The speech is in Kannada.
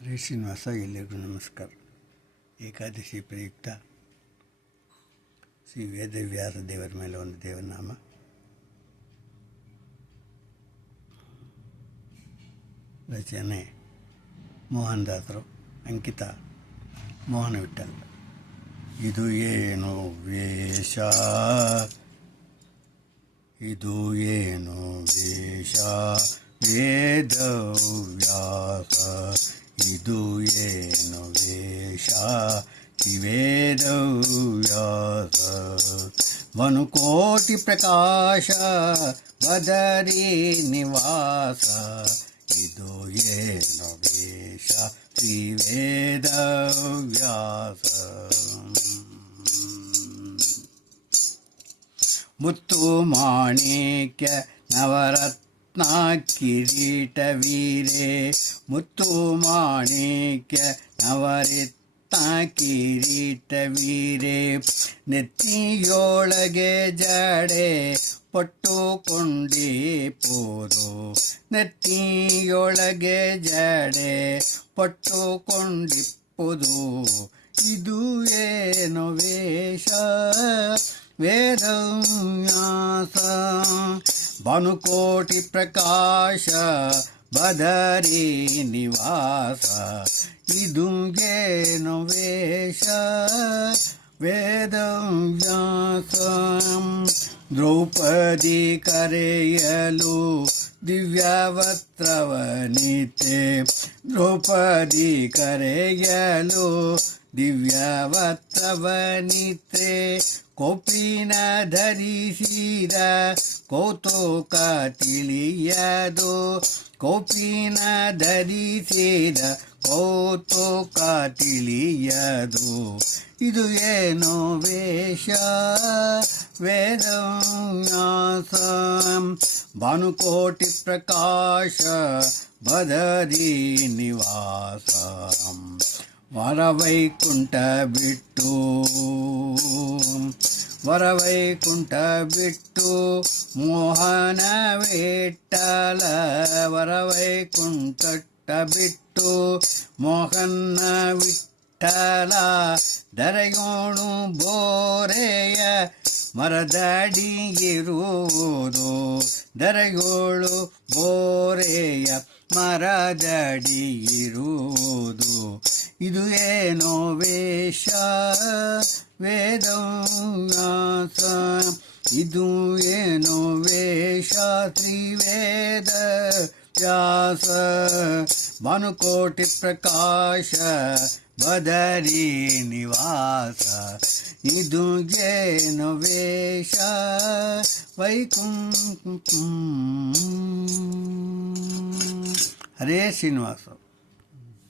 ಹರೇ ಶ್ರೀನಿವಾಸ. ಎಲ್ಲರಿಗೂ ನಮಸ್ಕಾರ. ಏಕಾದಶಿ ಪ್ರಯುಕ್ತ ಶ್ರೀ ವೇದವ್ಯಾಸ ದೇವರ ಮೇಲೆ ಒಂದು ದೇವನಾಮ. ರಚನೆ ಮೋಹನ್ ದಾಸರು, ಅಂಕಿತ ಮೋಹನ ವಿಠಲ್. ಇದು ಏನು ವೇಷ, ಇದು ಏನು ವೇಷ ವೇದವ್ಯಾಸ, ಇದು ಏನು ವೇಷ ವೇದವ್ಯಾಸ. ಮನುಕೋಟಿ ಪ್ರಕಾಶ ಬದರಿ ನಿವಾಸ, ಇದು ಏನು ವೇಷ ಶ್ರೀ ವೇದವ್ಯಾಸ. ಮುತ್ತು ಮಾಣಿಕ್ಯ ನವರತ್ನ ಕಿರೀಟ ವೀರೆ, ಮುತ್ತು ಮಾಣಿಕ್ಯ ನವರತ್ನ ಕಿರೀಟ ವೀರೆ. ನೆತ್ತಿಯೊಳಗೆ ಜಡೆ ಪಟ್ಟುಕೊಂಡಿಪ್ಪುದು, ನೆತ್ತಿಯೊಳಗೆ ಜಡೆ ಪಟ್ಟುಕೊಂಡಿಪ್ಪುದು. ಇದು ಏನು ವೇಷ ವೇದವ್ಯಾಸ. ಭಾನುಕೋಟಿ ಪ್ರಕಾಶ ಬದರಿ ನಿವಾಸ, ಇದು ಏನು ವೇಷ ವೇದವ್ಯಾಸ. ದ್ರೌಪದಿ ಕರೆಯಲು ದಿವ್ಯವಸ್ತ್ರವನಿತೆ, ದ್ರೌಪದಿ ಕರೆಯಲು ದಿವ್ಯವಸ್ತ್ರವನಿತೆ. ಕೌಪೀನ ಧರಿಸಿದ ಕೌತುಕ ತಿಳಿಯದು, ಕೌಪೀನ ಧರಿಸಿದ ಕೌತುಕ ತಿಳಿಯದು. ಇದು ಏನು ವೇಷ ವೇದವ್ಯಾಸ. ಭಾನುಕೋಟಿ ಪ್ರಕಾಶ ಬದರಿ ನಿವಾಸ. ವರವೈಕುಂಠ ಬಿಟ್ಟು, ವರವೈಕುಂಠ ಬಿಟ್ಟು ಮೋಹನ ವಿಠಲ, ವರವೈಕುಂಠ ಬಿಟ್ಟು ಮೋಹನ ವಿಠಲ. ದರೆಯೋಣು ಬೋರೆಯ ಮರದಡಿ ಇರುವುದು, ದರೆಯೋಳು ಬೋರೆಯ ಮರದಡಿ ಇರುವುದು. ಇದು ಏನೋ ವೇಷ ವೇದವ್ಯಾಸ, ಇದು ಏನೋ ವೇಷ ಶ್ರೀ ವೇದವ್ಯಾಸ. ಭಾನುಕೋಟಿ ಪ್ರಕಾಶ ಬದರಿ ನಿವಾಸ, ಇದು ಏನು ವೇಷ ವೈಕುಂಠ. ಹರೇ ಶ್ರೀನಿವಾಸ.